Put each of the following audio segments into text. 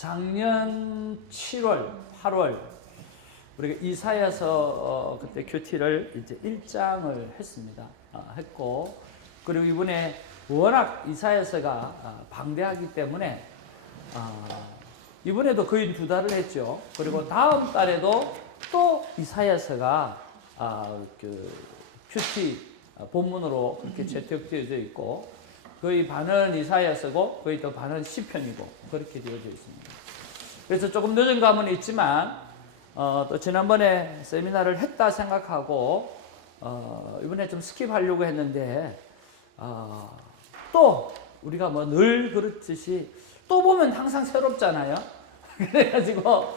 작년 7월, 8월 우리가 이사야서 그때 큐티를 이제 1장을 했습니다. 했고, 그리고 이번에 워낙 이사야서가 방대하기 때문에 이번에도 거의 2달을 했죠. 그리고 다음 달에도 또 이사야서가 그 큐티 본문으로 그렇게 채택되어져 있고, 거의 반은 이사야서고 거의 또 반은 시편이고 그렇게 되어져 있습니다. 그래서 조금 늦은 감은 있지만 또 지난번에 세미나를 했다 생각하고 이번에 좀 스킵하려고 했는데 또 우리가 뭐 늘 그렇듯이 또 보면 항상 새롭잖아요. 그래가지고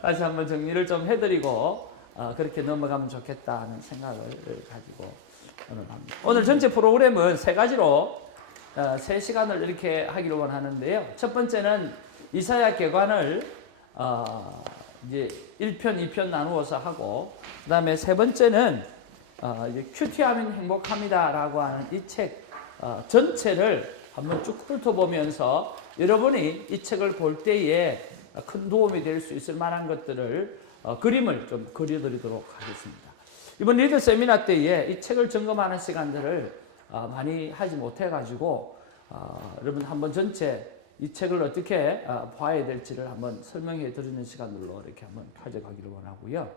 다시 한번 정리를 좀 해드리고 그렇게 넘어가면 좋겠다는 생각을 가지고 오늘 합니다. 오늘 전체 프로그램은 3가지로 3시간을 이렇게 하기를 원하는데요. 첫 번째는 이사야 개관을 이제 1편, 2편 나누어서 하고, 그 다음에 3번째는 이제 큐티하면 행복합니다라고 하는 이 책 전체를 한번 쭉 훑어보면서 여러분이 이 책을 볼 때에 큰 도움이 될 수 있을 만한 것들을 그림을 좀 그려드리도록 하겠습니다. 이번 리더 세미나 때에 이 책을 점검하는 시간들을 많이 하지 못해가지고 여러분 한번 전체 이 책을 어떻게 봐야 될지를 한번 설명해 드리는 시간으로 이렇게 한번 가져가기를 원하고요.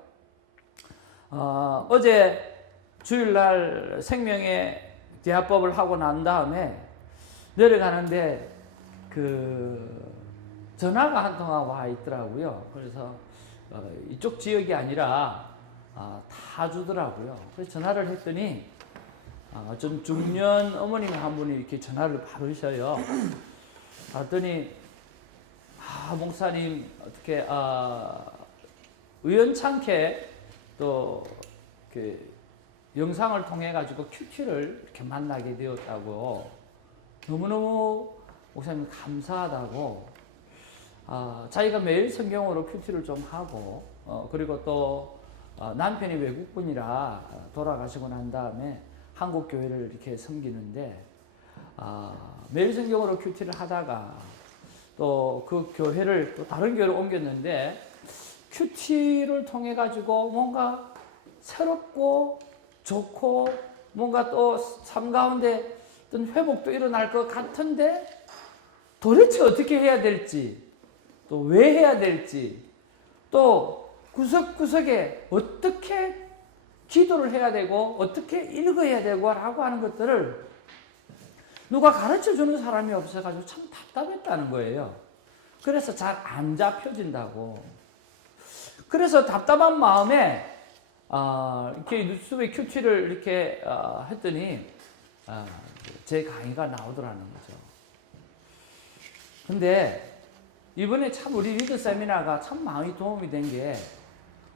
어제 주일날 생명의 대화법을 하고 난 다음에 내려가는데 그 전화가 한 통화 와 있더라고요. 그래서 이쪽 지역이 아니라 다 주더라고요. 그래서 전화를 했더니 좀 중년 어머님 한 분이 이렇게 전화를 받으셔요. 봤더니 목사님 어떻게 우연찮게 또 그 영상을 통해 가지고 큐티를 이렇게 만나게 되었다고, 너무너무 목사님 감사하다고, 자기가 매일 성경으로 큐티를 좀 하고 그리고 또 남편이 외국분이라 돌아가시고 난 다음에 한국 교회를 이렇게 섬기는데 매일 성경으로 큐티를 하다가 또 그 교회를 또 다른 교회로 옮겼는데 큐티를 통해 가지고 뭔가 새롭고 좋고 뭔가 또 삶 가운데 어떤 회복도 일어날 것 같은데 도대체 어떻게 해야 될지, 또 왜 해야 될지, 또 구석구석에 어떻게 기도를 해야 되고 어떻게 읽어야 되고 라고 하는 것들을 누가 가르쳐주는 사람이 없어가지고 참 답답했다는 거예요. 그래서 잘 안 잡혀진다고. 그래서 답답한 마음에 이렇게 유튜브에 큐티를 이렇게 했더니 제 강의가 나오더라는 거죠. 근데 이번에 참 우리 리더 세미나가 참 많이 도움이 된 게,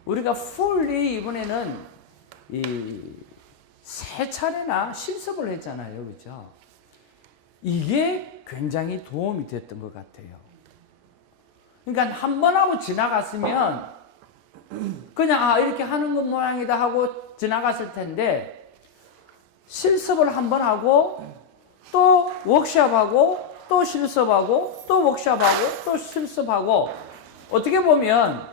우리가 풀리 이번에는 이 3차례나 실습을 했잖아요. 그렇죠? 이게 굉장히 도움이 됐던 것 같아요. 그러니까 한 번 하고 지나갔으면 그냥 이렇게 하는 것 모양이다 하고 지나갔을 텐데, 실습을 한 번 하고 또 워크숍하고 또 실습하고 또 워크숍하고 또 실습하고, 어떻게 보면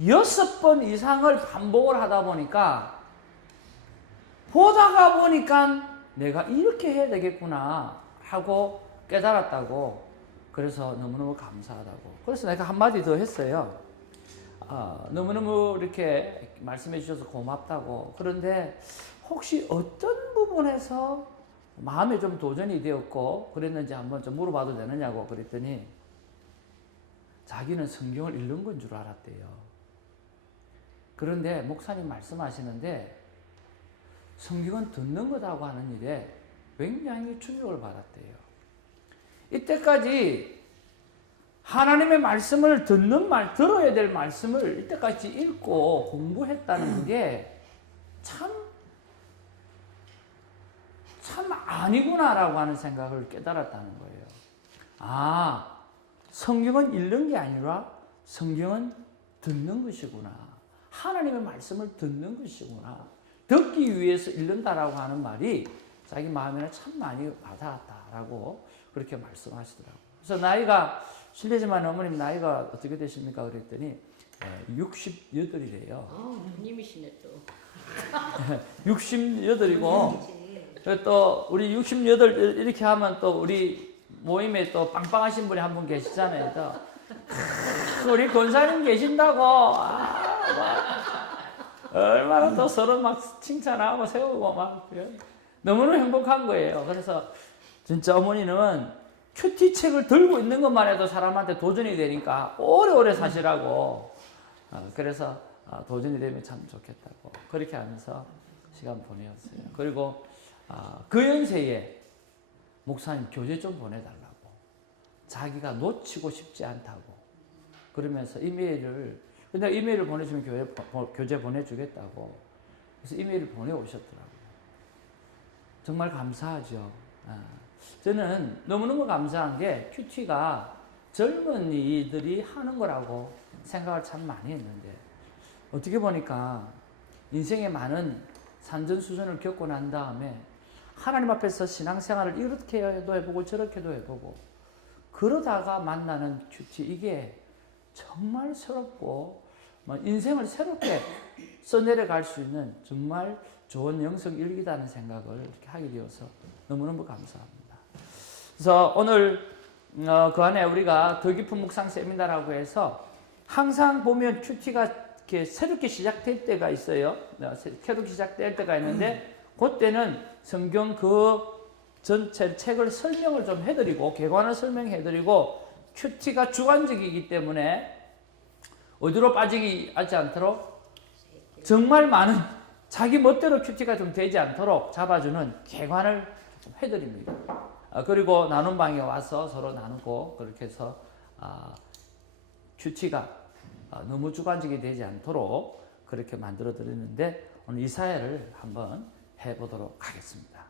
6번 이상을 반복을 하다 보니까 보다가 보니까 내가 이렇게 해야 되겠구나 하고 깨달았다고. 그래서 너무너무 감사하다고. 그래서 내가 한마디 더 했어요. 너무너무 이렇게 말씀해 주셔서 고맙다고. 그런데 혹시 어떤 부분에서 마음에 좀 도전이 되었고 그랬는지 한번 좀 물어봐도 되느냐고 그랬더니 자기는 성경을 읽는 건 줄 알았대요. 그런데 목사님 말씀하시는데 성경은 듣는 거다고 하는 일에 굉장히 충격을 받았대요. 이때까지 하나님의 말씀을 들어야 될 말씀을 이때까지 읽고 공부했다는 게 참 아니구나라고 하는 생각을 깨달았다는 거예요. 성경은 읽는 게 아니라 성경은 듣는 것이구나. 하나님의 말씀을 듣는 것이구나. 듣기 위해서 읽는다라고 하는 말이 자기 마음에는 참 많이 와닿았다라고 그렇게 말씀하시더라고요. 그래서 나이가 실례지만 어머님 나이가 어떻게 되십니까? 그랬더니 68이래요. 누님이시네 또. 68이고 또 우리 68 이렇게 하면 또 우리 모임에 또 빵빵하신 분이 한 분 계시잖아요. 또 우리 권사님 계신다고 얼마나 또 서로 막 칭찬하고 세우고 막 너무너무 행복한 거예요. 그래서 진짜 어머니는 큐티 책을 들고 있는 것만 해도 사람한테 도전이 되니까 오래오래 사시라고 그래서 도전이 되면 참 좋겠다고 그렇게 하면서 시간 보내었어요. 그리고 그 연세에 목사님 교재 좀 보내달라고 자기가 놓치고 싶지 않다고 그러면서 이메일을 근데 이메일을 보내주면 교재 보내주겠다고 그래서 이메일을 보내오셨더라고요. 정말 감사하죠. 저는 너무너무 감사한 게 큐티가 젊은이들이 하는 거라고 생각을 참 많이 했는데 어떻게 보니까 인생의 많은 산전수전을 겪고 난 다음에 하나님 앞에서 신앙생활을 이렇게도 해보고 저렇게도 해보고 그러다가 만나는 큐티 이게 정말 새롭고 인생을 새롭게 써내려갈 수 있는 정말 좋은 영성 일기다는 생각을 이렇게 하게 되어서 너무너무 감사합니다. 그래서 오늘 그 안에 우리가 더 깊은 묵상 세미나라고 해서 항상 보면 큐티가 이렇게 새롭게 시작될 때가 있어요. 새롭게 시작될 때가 있는데 그때는 성경 그 전체 책을 설명을 좀 해드리고 개관을 설명해드리고 큐티가 주관적이기 때문에 어디로 빠지지 않도록 정말 많은 자기 멋대로 큐티가 좀 되지 않도록 잡아주는 개관을 좀 해드립니다. 그리고 나눔 방에 와서 서로 나누고 그렇게 해서 큐티가 너무 주관적이 되지 않도록 그렇게 만들어 드리는데 오늘 이사야를 한번 해보도록 하겠습니다.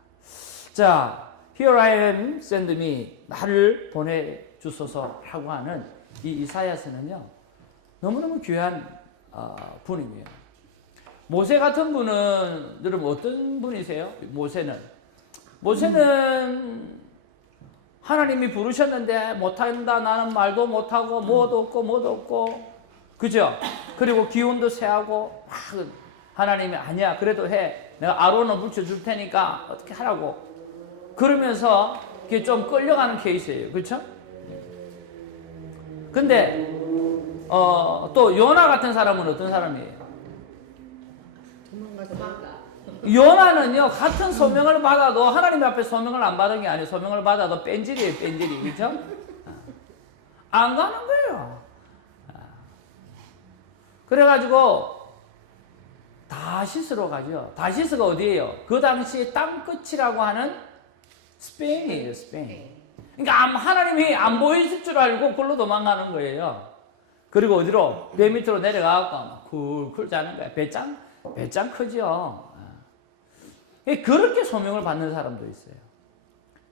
자, Here I am, send me. 나를 보내주소서 하고 하는 이 이사야서는요 너무너무 귀한 분이에요. 모세 같은 분은 여러분 어떤 분이세요? 모세는 하나님이 부르셨는데 못한다 나는 말도 못하고 뭐도 없고 그죠? 그리고 기운도 세하고 막 하나님이 아니야 그래도 해 내가 아론을 붙여줄 테니까 어떻게 하라고 그러면서 이게 좀 끌려가는 케이스예요. 그렇죠? 근데 또 요나 같은 사람은 어떤 사람이에요? 요나는요 같은 소명을 받아도 하나님 앞에 소명을 안 받은 게 아니에요. 소명을 받아도 뺀질이에요. 그렇죠? 안 가는 거예요. 그래가지고 다시스로 가죠. 다시스가 어디예요? 그 당시 땅끝이라고 하는 스페인이에요. 스페인. 그러니까 하나님이 안 보이실 줄 알고 그걸로 도망가는 거예요. 그리고 어디로? 배 밑으로 내려가고 쿨쿨 자는 거예요. 배짱 크죠. 그렇게 소명을 받는 사람도 있어요.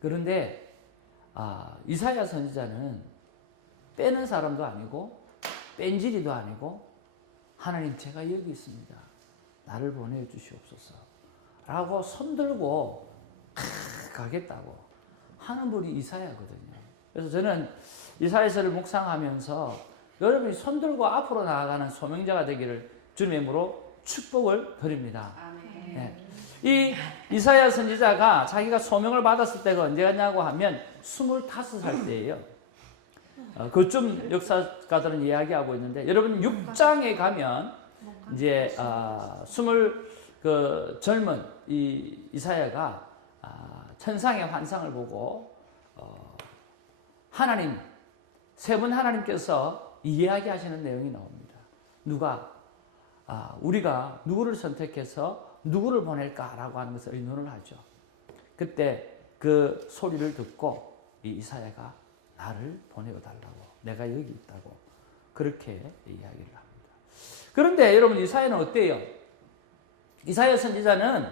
그런데 이사야 선지자는 빼는 사람도 아니고 뺀질이도 아니고 하나님 제가 여기 있습니다. 나를 보내주시옵소서 라고 손들고 가겠다고 하는 분이 이사야거든요. 그래서 저는 이사야서를 묵상하면서 여러분이 손들고 앞으로 나아가는 소명자가 되기를 주님의 이름으로 축복을 드립니다. 네. 이 이사야 선지자가 자기가 소명을 받았을 때가 언제였냐고 하면 25살 때예요. 그쯤 역사가들은 이야기하고 있는데 여러분 6장에 가면 이제 젊은 이 이사야가 천상의 환상을 보고 하나님 세 분 하나님께서 이야기하시는 내용이 나옵니다. 우리가 누구를 선택해서 누구를 보낼까라고 하는 것을 의논을 하죠. 그때 그 소리를 듣고 이 이사야가 나를 보내어달라고 내가 여기 있다고 그렇게 이야기를 합니다. 그런데 여러분 이사야는 어때요? 이사야 선지자는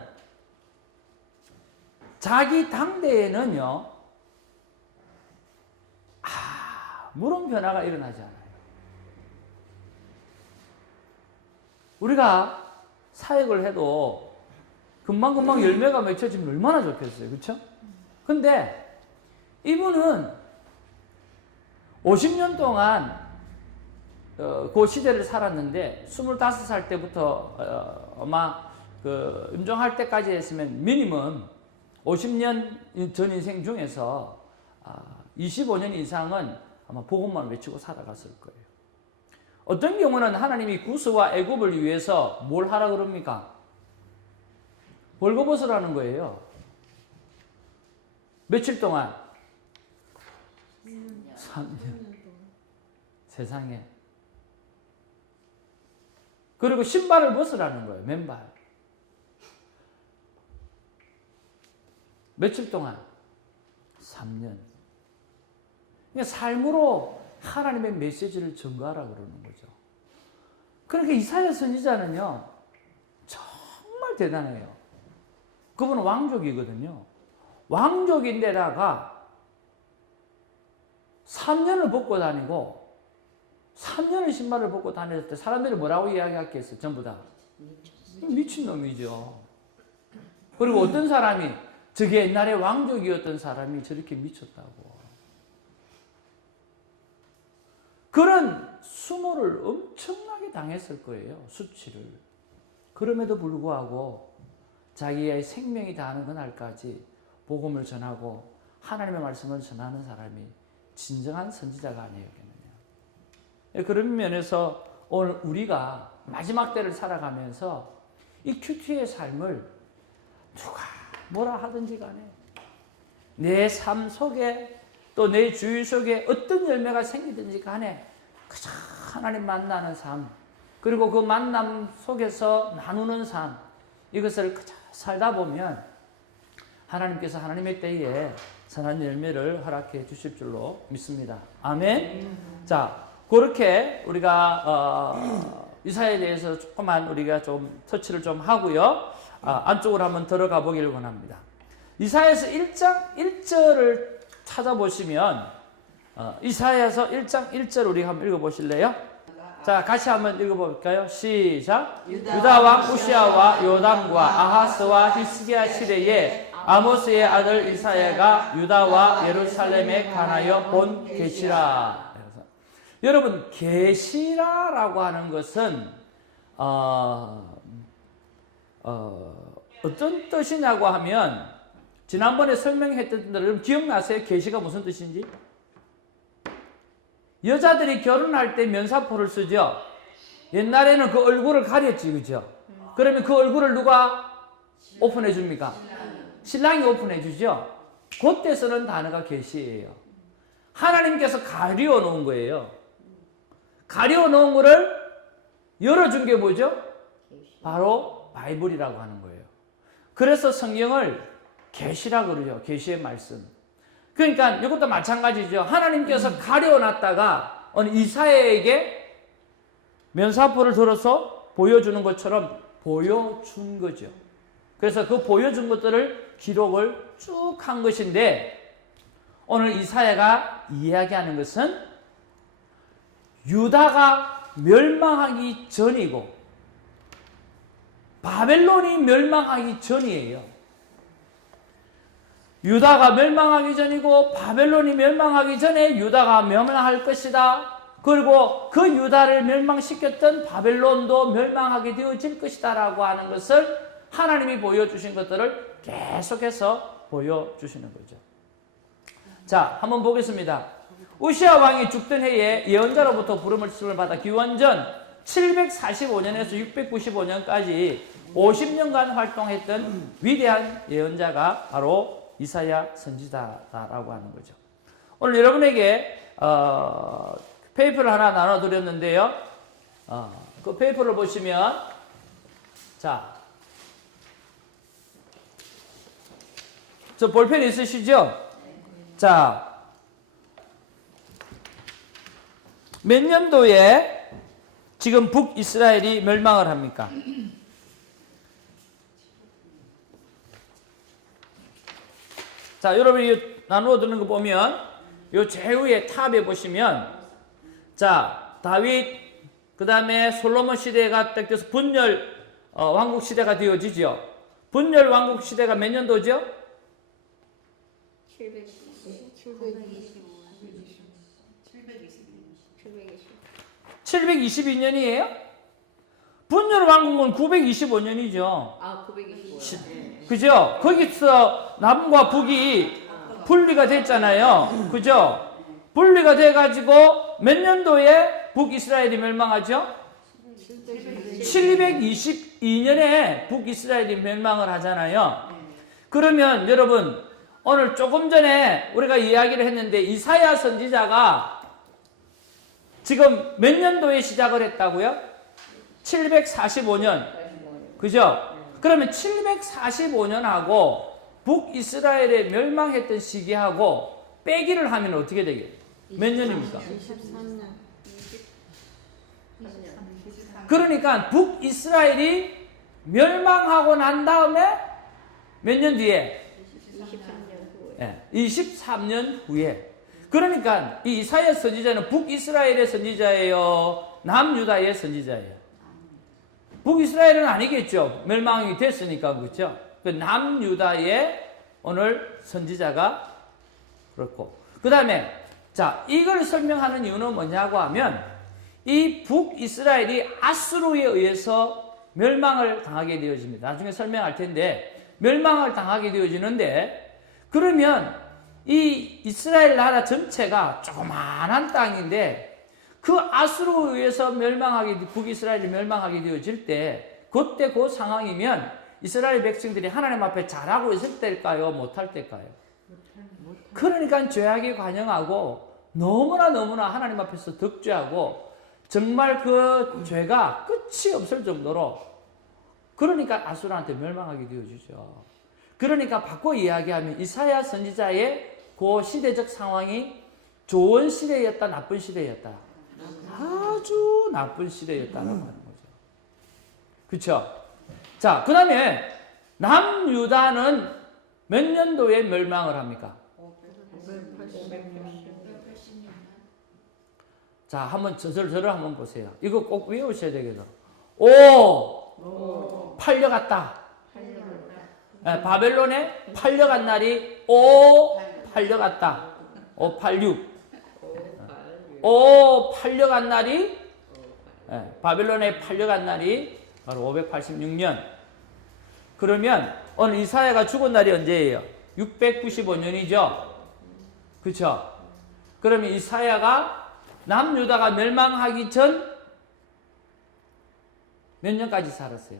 자기 당대에는요 아무런 변화가 일어나지 않아요. 우리가 사역을 해도 금방금방 열매가 맺혀지면 얼마나 좋겠어요. 그렇죠? 근데 이분은 50년 동안 그 시대를 살았는데 25살 때부터 아마 그 임종할 때까지 했으면 미니멈 50년 전 인생 중에서 25년 이상은 아마 복음만 외치고 살아갔을 거예요. 어떤 경우는 하나님이 구스와 애굽을 위해서 뭘 하라 그럽니까? 벌거벗으라는 거예요. 며칠 동안? 3년. 세상에. 그리고 신발을 벗으라는 거예요. 맨발. 며칠 동안? 3년. 그러니까 삶으로 하나님의 메시지를 전가하라 그러는 거죠. 그러니까 이사야 선지자는요, 정말 대단해요. 그분은 왕족이거든요. 왕족인데다가 3년을 벗고 다니고 3년을 신발을 벗고 다녔을 때 사람들이 뭐라고 이야기했겠어요? 전부 다 미친놈이죠. 그리고 어떤 사람이 저게 옛날에 왕족이었던 사람이 저렇게 미쳤다고. 그런 수모를 엄청나게 당했을 거예요. 수치를. 그럼에도 불구하고 자기의 생명이 다하는 그날까지 복음을 전하고 하나님의 말씀을 전하는 사람이 진정한 선지자가 아니었겠느냐. 그런 면에서 오늘 우리가 마지막 때를 살아가면서 이 큐티의 삶을 누가 뭐라 하든지 간에 내 삶 속에 또 내 주위 속에 어떤 열매가 생기든지 간에 그저 하나님 만나는 삶, 그리고 그 만남 속에서 나누는 삶, 이것을 그저 살다 보면 하나님께서 하나님의 때에 선한 열매를 허락해 주실 줄로 믿습니다. 아멘. 자, 그렇게 우리가 이사야에 대해서 조금만 우리가 좀 터치를 좀 하고요. 안쪽으로 한번 들어가 보기를 원합니다. 이사야에서 1장 1절을 찾아보시면 이사야에서 1장 1절 우리 한번 읽어보실래요? 자, 같이 한번 읽어볼까요? 시작. 유다 왕 우시아와 요담과 아하스와 히스기야 시대에 아모스의 아들 이사야가 유다와 예루살렘에 관하여 본 계시라. 여러분, 계시라라고 하는 것은 어떤 뜻이냐고 하면 지난번에 설명했던 대로 기억나세요? 계시가 무슨 뜻인지? 여자들이 결혼할 때 면사포를 쓰죠. 옛날에는 그 얼굴을 가렸지, 그죠? 그러면 그 얼굴을 누가 오픈해 줍니까? 신랑이 오픈해 주죠. 그때 쓰는 단어가 계시예요. 하나님께서 가려 놓은 거예요. 가려 놓은 거를 열어준 게 뭐죠? 바로 바이블이라고 하는 거예요. 그래서 성경을 계시라 그러죠. 계시의 말씀. 그러니까 이것도 마찬가지죠. 하나님께서 가려놨다가 어느 이사야에게 면사포를 들어서 보여주는 것처럼 보여준 거죠. 그래서 그 보여준 것들을 기록을 쭉 한 것인데 오늘 이사야가 이야기하는 것은 유다가 멸망하기 전이고 바벨론이 멸망하기 전이에요. 유다가 멸망하기 전이고 바벨론이 멸망하기 전에 유다가 멸망할 것이다. 그리고 그 유다를 멸망시켰던 바벨론도 멸망하게 되어질 것이다 라고 하는 것을 하나님이 보여주신 것들을 계속해서 보여주시는 거죠. 자, 한번 보겠습니다. 우시아 왕이 죽던 해에 예언자로부터 부름을 받아 기원전 745년에서 695년까지 50년간 활동했던 위대한 예언자가 바로 이사야 선지자라고 하는 거죠. 오늘 여러분에게 페이퍼를 하나 나눠드렸는데요. 그 페이퍼를 보시면 자, 저 볼펜 있으시죠? 자, 몇 년도에 지금 북이스라엘이 멸망을 합니까? 자, 여러분이 나누어 두는 거 보면 요 제후의 탑에 보시면 자, 다윗 그 다음에 솔로몬 시대가 딱 돼서 분열 왕국 시대가 되어지죠. 분열 왕국 시대가 몇 년도죠? 725년. 722년이에요? 분열 왕국은 925년이죠. 아, 925년. 그죠? 거기서 남과 북이 분리가 됐잖아요. 그죠? 분리가 돼가지고 몇 년도에 북이스라엘이 멸망하죠? 722년에 북이스라엘이 멸망을 하잖아요. 그러면 여러분, 오늘 조금 전에 우리가 이야기를 했는데 이사야 선지자가 지금 몇 년도에 시작을 했다고요? 745년. 그죠? 그러면 745년하고 북이스라엘에 멸망했던 시기하고 빼기를 하면 어떻게 되겠어요? 몇 년입니까? 23년. 그러니까 북이스라엘이 멸망하고 난 다음에 몇 년 뒤에? 23년 후에. 네, 23년 후에. 그러니까 이 이사야 선지자는 북이스라엘의 선지자예요? 남유다의 선지자예요? 북이스라엘은 아니겠죠. 멸망이 됐으니까. 그렇죠? 그 남유다의 오늘 선지자가 그렇고. 그 다음에 자, 이걸 설명하는 이유는 뭐냐고 하면 이 북이스라엘이 아수르에 의해서 멸망을 당하게 되어집니다. 나중에 설명할 텐데 멸망을 당하게 되어지는데 그러면 이 이스라엘 나라 전체가 조그마한 땅인데 그 아수르에 의해서 북이스라엘이 멸망하게 되어질 때 그때 그 상황이면 이스라엘 백성들이 하나님 앞에 잘하고 있을 때일까요? 못할 때일까요? 그러니까 죄악에 관영하고 너무나 하나님 앞에서 덕죄하고 정말 그 죄가 끝이 없을 정도로 그러니까 아수르한테 멸망하게 되어지죠. 그러니까 바꿔 이야기하면 이사야 선지자의 그 시대적 상황이 좋은 시대였다, 나쁜 시대였다. 아주 나쁜 시대였다라고 하는 거죠. 그렇죠? 자, 그 다음에 남유다는 몇 년도에 멸망을 합니까? 580년. 자, 한번 저를 한번 보세요. 이거 꼭 외우셔야 되겠다. 오, 팔려갔다. 네, 바벨론에 팔려간 날이 팔려갔다. 586. 팔려간 날이 네, 바벨론에 팔려간 날이 바로 586년. 그러면 오늘 이사야가 죽은 날이 언제예요? 695년이죠. 그렇죠? 그러면 이사야가 남유다가 멸망하기 전 몇 년까지 살았어요?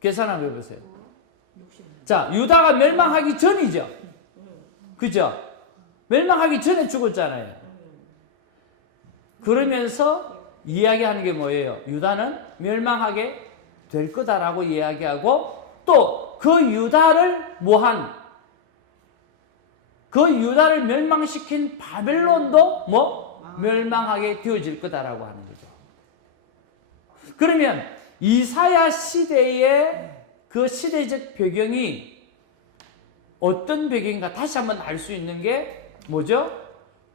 계산 한번 해보세요. 자, 유다가 멸망하기 전이죠. 그죠? 멸망하기 전에 죽었잖아요. 그러면서 이야기하는 게 뭐예요? 유다는 멸망하게 될 거다라고 이야기하고 또 그 유다를 그 유다를 멸망시킨 바벨론도 멸망하게 되어질 거다라고 하는 거죠. 그러면 이사야 시대의 그 시대적 배경이 어떤 배경인가 다시 한번 알 수 있는 게 뭐죠?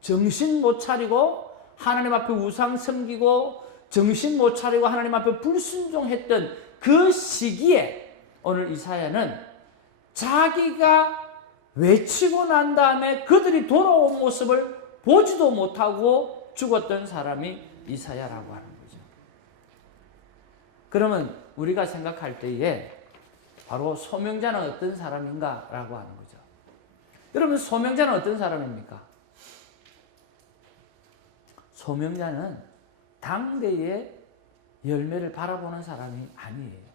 정신 못 차리고 하나님 앞에 우상 섬기고 정신 못 차리고 하나님 앞에 불순종했던 그 시기에 오늘 이사야는 자기가 외치고 난 다음에 그들이 돌아온 모습을 보지도 못하고 죽었던 사람이 이사야라고 하는 거죠. 그러면 우리가 생각할 때에 바로 소명자는 어떤 사람인가라고 하는 거죠. 여러분, 소명자는 어떤 사람입니까? 소명자는 당대의 열매를 바라보는 사람이 아니에요.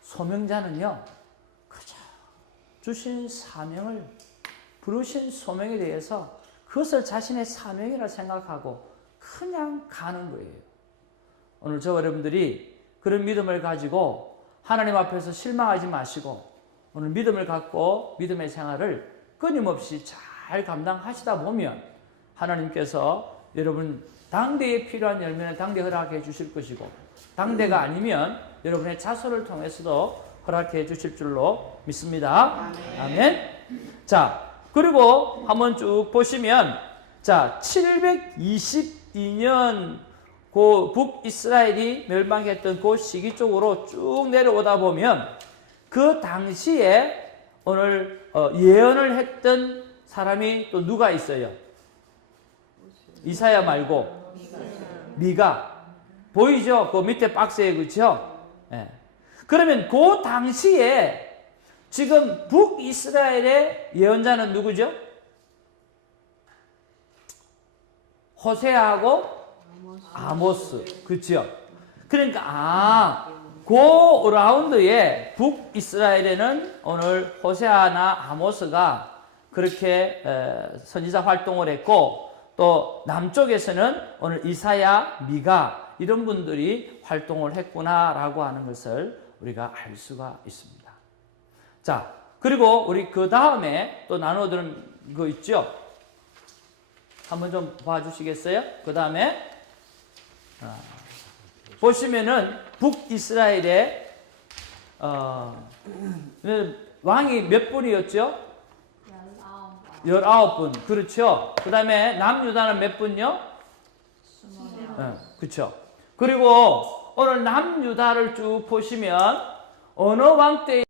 소명자는요, 그저 주신 사명을, 부르신 소명에 대해서 그것을 자신의 사명이라 생각하고 그냥 가는 거예요. 오늘 저 여러분들이 그런 믿음을 가지고 하나님 앞에서 실망하지 마시고 오늘 믿음을 갖고 믿음의 생활을 끊임없이 잘 감당하시다 보면 하나님께서 여러분 당대에 필요한 열매는 당대 허락해 주실 것이고 당대가 아니면 여러분의 자손을 통해서도 허락해 주실 줄로 믿습니다. 아멘. 자, 그리고 한번 쭉 보시면 자, 722년 그 북이스라엘이 멸망했던 그 시기 쪽으로 쭉 내려오다 보면 그 당시에 오늘 예언을 했던 사람이 또 누가 있어요? 이사야 말고 미가. 보이죠? 그 밑에 박스에, 그렇죠? 예. 그러면 그 당시에 지금 북이스라엘의 예언자는 누구죠? 호세아하고 아모스. 그렇죠? 그러니까 그 라운드에 북이스라엘에는 오늘 호세아나 아모스가 그렇게 선지자 활동을 했고, 또 남쪽에서는 오늘 이사야, 미가 이런 분들이 활동을 했구나라고 하는 것을 우리가 알 수가 있습니다. 자, 그리고 우리 그 다음에 또 나눠드는 거 있죠? 한번 좀 봐주시겠어요? 그 다음에 보시면은 북이스라엘의 왕이 몇 분이었죠? 19분. 그렇죠. 그 다음에 남유다는 몇 분요? 그렇죠. 그리고 오늘 남유다를 쭉 보시면 어느 왕 때에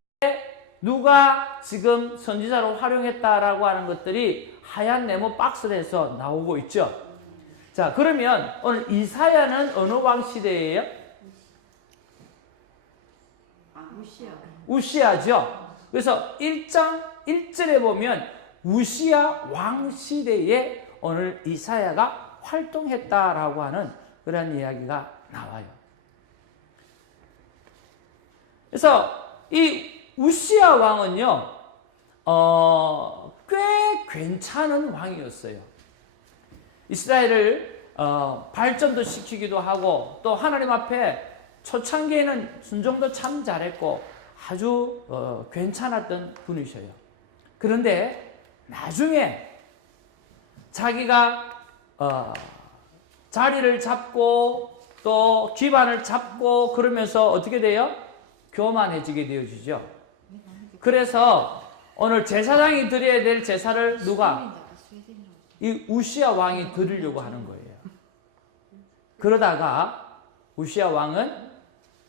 누가 지금 선지자로 활용했다라고 하는 것들이 하얀 네모 박스에서 나오고 있죠. 자, 그러면 오늘 이사야는 어느 왕 시대예요? 우시아죠. 그래서 1장 1절에 보면 우시아 왕 시대에 오늘 이사야가 활동했다라고 하는 그런 이야기가 나와요. 그래서 이 우시아 왕은요, 꽤 괜찮은 왕이었어요. 이스라엘을 발전도 시키기도 하고, 또 하나님 앞에 초창기에는 순종도 참 잘했고 아주 괜찮았던 분이셔요. 그런데 나중에 자기가 자리를 잡고 또 기반을 잡고 그러면서 어떻게 돼요? 교만해지게 되어지죠. 그래서 오늘 제사장이 드려야 될 제사를 누가? 이 우시아 왕이 드리려고 하는 거예요. 그러다가 우시아 왕은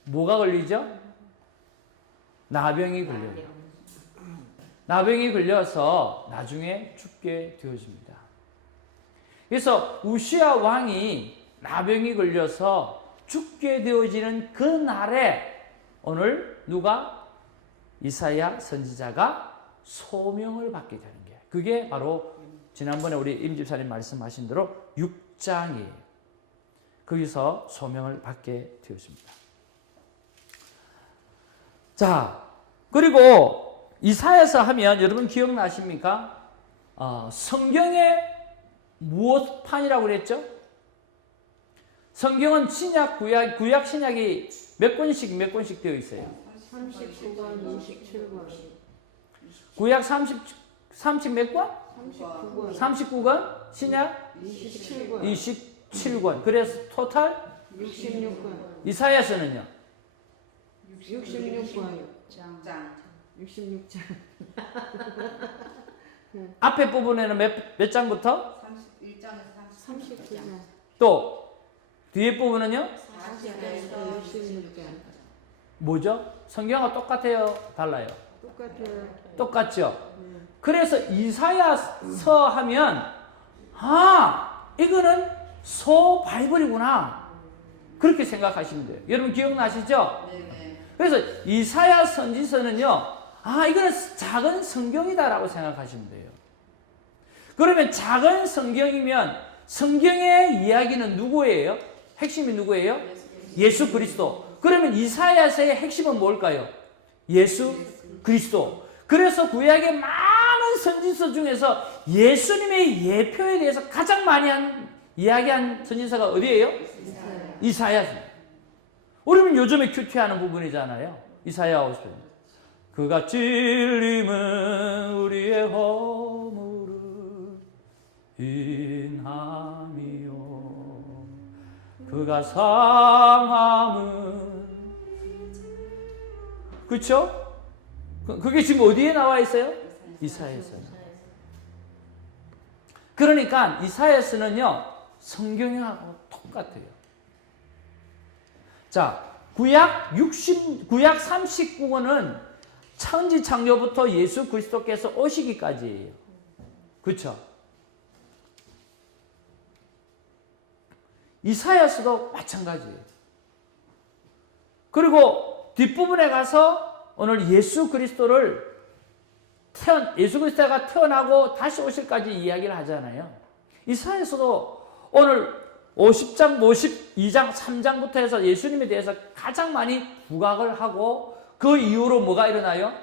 뭐가 걸리죠? 나병이 걸려요. 나병이 걸려서 나중에 죽게 되어집니다. 그래서 우시아 왕이 나병이 걸려서 죽게 되어지는 그 날에 오늘 누가? 이사야 선지자가 소명을 받게 되는 거예요. 그게 바로 지난번에 우리 임 집사님 말씀하신 대로 6장이에요. 거기서 소명을 받게 되었습니다. 자, 그리고 이사야서 하면 여러분 기억나십니까? 성경의 무엇 판이라고 그랬죠? 성경은 신약, 구약 신약이 몇 권씩 되어 있어요? 39권, 27권. 구약 30 몇 권? 39권. 39권? 신약? 27권. 27권. 그래서 토탈? 66권. 이사야서는요? 66권. 66장. 앞에 부분에는 몇 장부터? 31장에서 39장. 또 뒤에 부분은요? 40장에서 66장. 뭐죠? 성경과 똑같아요? 달라요? 똑같아요. 똑같죠? 그래서 이사야서 하면 이거는 소 바이블이구나 그렇게 생각하시면 돼요. 여러분 기억나시죠? 네네. 그래서 이사야 선지서는요, 이거는 작은 성경이다라고 생각하시면 돼요. 그러면 작은 성경이면 성경의 이야기는 누구예요? 핵심이 누구예요? 예수 그리스도. 그러면 이사야서의 핵심은 뭘까요? 예수 그리스도. 그래서 구약의 많은 선지서 중에서 예수님의 예표에 대해서 가장 많이 이야기한 선지서가 어디예요? 이사야서. 우리는 요즘에 큐티하는 부분이잖아요. 이사야 50편. 그가 찔림은 우리의 허물을 인함이요, 그가 상함은, 그렇죠? 그게 지금 어디에 나와 있어요? 이사야서. 그러니까 이사야서는요, 성경하고 똑같아요. 자, 구약 39권은 천지 창조부터 예수 그리스도께서 오시기까지예요. 그렇죠? 이사야서도 마찬가지예요. 그리고 뒷부분에 가서 오늘 예수 그리스도가 태어나고 다시 오실까지 이야기를 하잖아요. 이사야서도 오늘 50장, 52장, 3장부터 해서 예수님에 대해서 가장 많이 부각을 하고 그 이후로 뭐가 일어나요?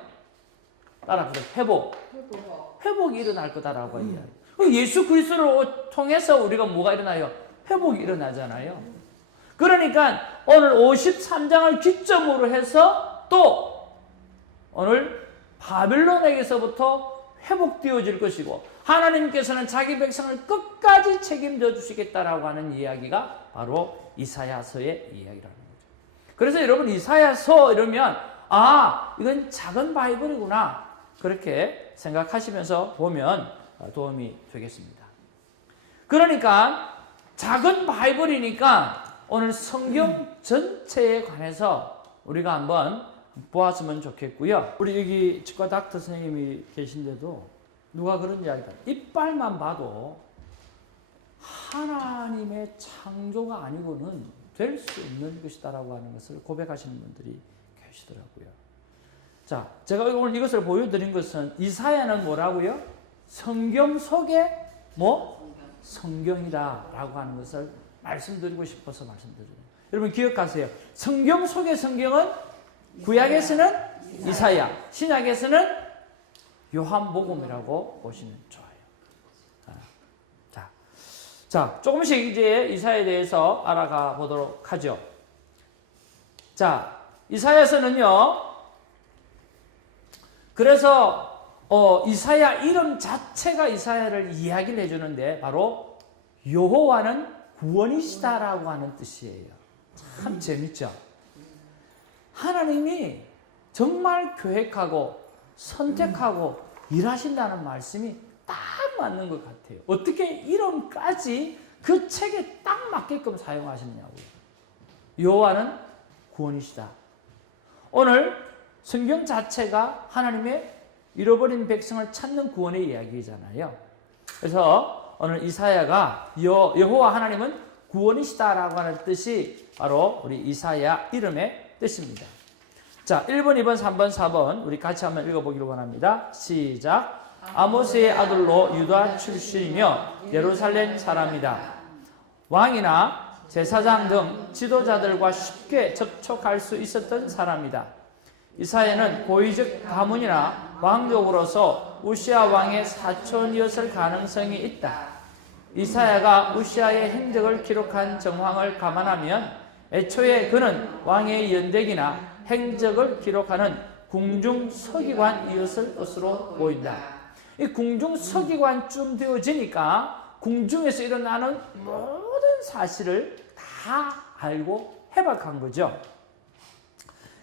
따라서 회복이 일어날 거다라고 이야기해요. 예수 그리스도를 통해서 우리가 뭐가 일어나요? 회복이 일어나잖아요. 그러니까 오늘 53장을 기점으로 해서 또 오늘 바빌론에게서부터 회복되어질 것이고 하나님께서는 자기 백성을 끝까지 책임져 주시겠다라고 하는 이야기가 바로 이사야서의 이야기라는 거죠. 그래서 여러분 이사야서 이러면 이건 작은 바이블이구나 그렇게 생각하시면서 보면 도움이 되겠습니다. 그러니까 작은 바이블이니까 오늘 성경 전체에 관해서 우리가 한번 보았으면 좋겠고요. 우리 여기 치과 닥터 선생님이 계신데도 누가 그런 이야기다. 이빨만 봐도 하나님의 창조가 아니고는 될 수 없는 것이다라고 하는 것을 고백하시는 분들이 계시더라고요. 자, 제가 오늘 이것을 보여드린 것은 이사야는 뭐라고요? 성경 속에 성경이다라고 하는 것을 말씀드리고 싶어서 말씀드려요. 여러분 기억하세요. 성경 속의 성경은 구약에서는 이사야, 신약에서는 요한복음이라고 보시면 좋아요. 자, 조금씩 이제 이사야에 대해서 알아가 보도록 하죠. 자, 이사야서는요. 그래서 이사야 이름 자체가 이사야를 이야기를 해주는데 바로 여호와는 구원이시다라고 하는 뜻이에요. 참 재밌죠? 하나님이 정말 계획하고 선택하고 일하신다는 말씀이 딱 맞는 것 같아요. 어떻게 이름까지 그 책에 딱 맞게끔 사용하셨냐고요. 여호와는 구원이시다. 오늘 성경 자체가 하나님의 잃어버린 백성을 찾는 구원의 이야기잖아요. 그래서 오늘 이사야가 여호와 하나님은 구원이시다라고 하는 뜻이 바로 우리 이사야 이름의 뜻입니다. 자, 1번, 2번, 3번, 4번 우리 같이 한번 읽어보기를 원합니다. 시작. 아모스의 아들로 유다 출신이며 예루살렘 사람이다. 왕이나 제사장 등 지도자들과 쉽게 접촉할 수 있었던 사람이다. 이사야는 고위적 가문이나 왕족으로서 우시아 왕의 사촌이었을 가능성이 있다. 이사야가 우시아의 행적을 기록한 정황을 감안하면 애초에 그는 왕의 연대기나 행적을 기록하는 궁중서기관이었을 것으로 보인다. 이 궁중서기관쯤 되어지니까 궁중에서 일어나는 모든 사실을 다 알고 해박한 거죠.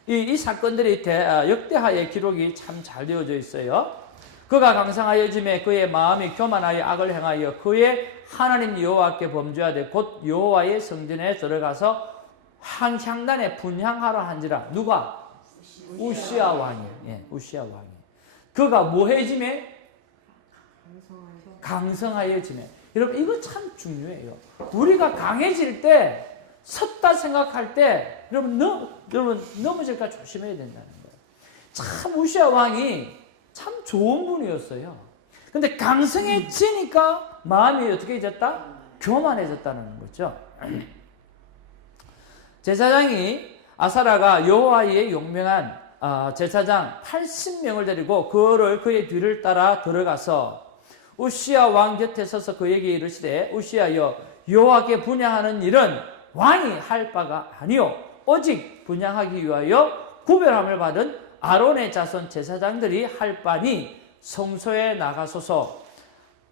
이 사건들이 역대하의 기록이 참 잘 되어져 있어요. 그가 강성하여짐에 그의 마음이 교만하여 악을 행하여 그의 하나님 여호와께 범죄하되 곧 여호와의 성전에 들어가서 향단에 분향하러 한지라. 누가? 우시아 왕이. 예, 우시아 왕이. 그가 뭐해짐에? 강성하여짐에. 여러분 이거 참 중요해요. 우리가 강해질 때 섰다 생각할 때 여러분 넘어질까 조심해야 된다는 거예요. 참 우시아 왕이 참 좋은 분이었어요. 근데 강성해지니까 마음이 어떻게 해졌다? 교만해졌다는 거죠. 제사장이 아사라가 여호와의 용맹한 제사장 80명을 데리고 그의 뒤를 따라 들어가서 우시아 왕 곁에 서서 그에게 이르시되 우시아여 여호와께 분향하는 일은 왕이 할 바가 아니요 오직 분향하기 위하여 구별함을 받은 아론의 자손 제사장들이 할 바니 성소에 나가소서.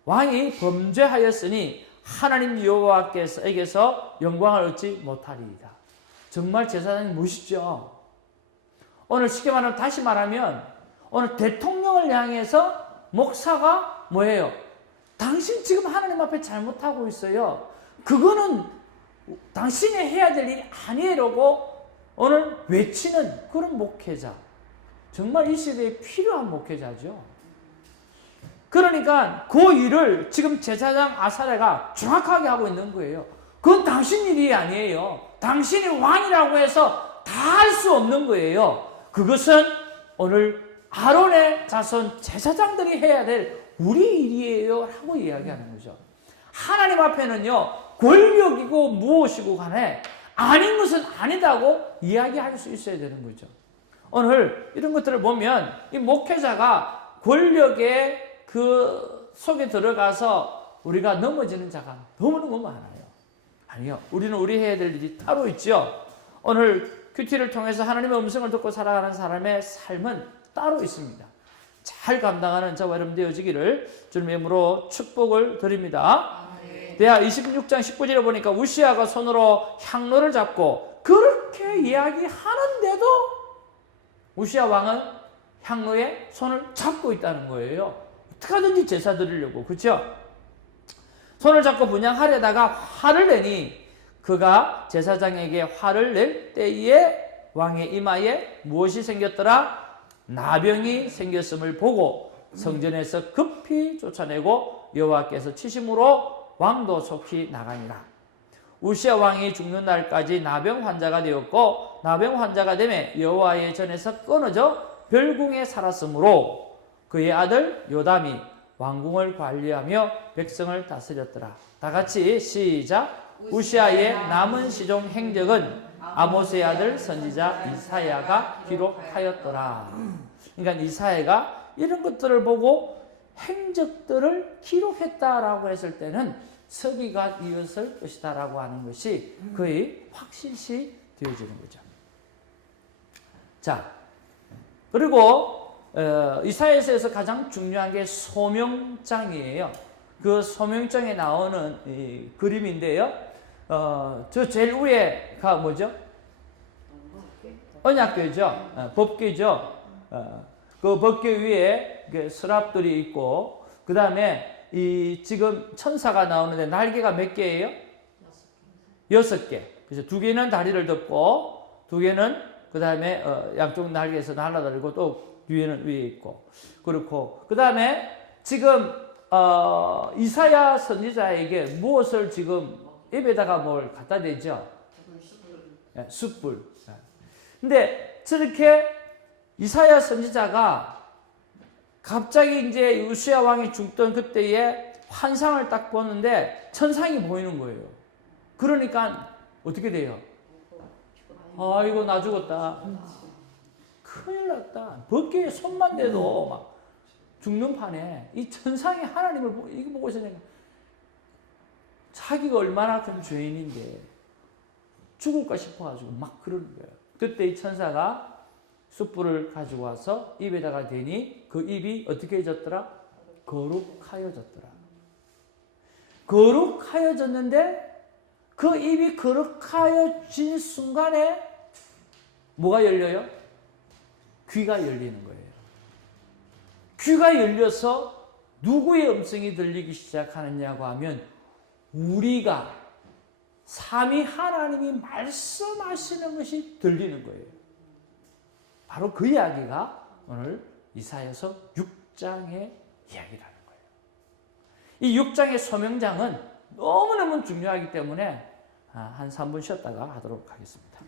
왕이 범죄하였으니 하나님 여호와께서에게서 영광을 얻지 못하리이다. 정말 제사장이 멋있죠. 오늘 쉽게 말하면 다시 말하면 오늘 대통령을 향해서 목사가 뭐예요? 당신 지금 하나님 앞에 잘못하고 있어요. 그거는 당신이 해야 될 일이 아니라고 오늘 외치는 그런 목회자. 정말 이 시대에 필요한 목회자죠. 그러니까 그 일을 지금 제사장 아사랴가 정확하게 하고 있는 거예요. 그건 당신 일이 아니에요. 당신이 왕이라고 해서 다 할 수 없는 거예요. 그것은 오늘 아론의 자손 제사장들이 해야 될 우리 일이에요 라고 이야기하는 거죠. 하나님 앞에는요, 권력이고 무엇이고 간에 아닌 것은 아니다고 이야기할 수 있어야 되는 거죠. 오늘 이런 것들을 보면 이 목회자가 권력의 그 속에 들어가서 우리가 넘어지는 자가 너무너무 많아요. 아니요. 우리는 해야 될 일이 따로 있죠. 오늘 큐티를 통해서 하나님의 음성을 듣고 살아가는 사람의 삶은 따로 있습니다. 잘 감당하는 저와 여러분 되어지기를 주님의 이름으로 축복을 드립니다. 대하 26장 19절에 보니까 우시아가 손으로 향로를 잡고 그렇게 이야기하는데도 우시아 왕은 향로에 손을 잡고 있다는 거예요. 어떻게 하든지 제사 드리려고. 그렇죠? 손을 잡고 분향하려다가 화를 내니 그가 제사장에게 화를 낼 때에 왕의 이마에 무엇이 생겼더라? 나병이 생겼음을 보고 성전에서 급히 쫓아내고 여호와께서 치심으로 왕도 속히 나가니라. 우시아 왕이 죽는 날까지 나병 환자가 되었고 나병 환자가 되매 여호와의 전에서 끊어져 별궁에 살았으므로 그의 아들 요담이 왕궁을 관리하며 백성을 다스렸더라. 다 같이 시작. 우시아의 남은 시종 행적은 아모스의 아들 선지자 이사야가 기록하였더라. 그러니까 이사야가 이런 것들을 보고 행적들을 기록했다라고 했을 때는 서기가 이었을 것이다라고 하는 것이 거의 확실시 되어지는 거죠. 자, 그리고 이사야서에서 가장 중요한 게 소명장이에요. 그 소명장에 나오는 이 그림인데요. 저 제일 위에가 뭐죠? 언약궤죠. 법궤죠. 그 법궤 위에 서랍들이 있고, 그 다음에 이 지금 천사가 나오는데 날개가 몇 개예요? 6개. 그래서 2개는 다리를 덮고, 2개는 그 다음에 양쪽 날개에서 날아다니고 또 뒤에는 위에 있고 그렇고, 그 다음에 지금 이사야 선지자에게 무엇을 지금 입에다가 뭘 갖다 대죠? 숯불. 근데 저렇게 이사야 선지자가 갑자기 이제 우시아 왕이 죽던 그때에 환상을 딱 보는데 천상이 보이는 거예요. 그러니까 어떻게 돼요? 아이고 나 죽었다. 큰일 났다. 법궤에 손만 대도 막 죽는 판에 이 천상의 하나님을 이거 보고 있으니까 자기가 얼마나 큰 죄인인데 죽을까 싶어가지고 막 그러는 거예요. 그때 이 천사가 숯불을 가지고 와서 입에다가 대니 그 입이 어떻게 해졌더라? 거룩하여졌더라. 거룩하여졌는데 그 입이 거룩하여진 순간에 뭐가 열려요? 귀가 열리는 거예요. 귀가 열려서 누구의 음성이 들리기 시작하느냐고 하면 우리가 삼위 하나님이 말씀하시는 것이 들리는 거예요. 바로 그 이야기가 오늘 이사야서 6장의 이야기라는 거예요. 이 6장의 소명장은 너무너무 중요하기 때문에 한 3분 쉬었다가 하도록 하겠습니다.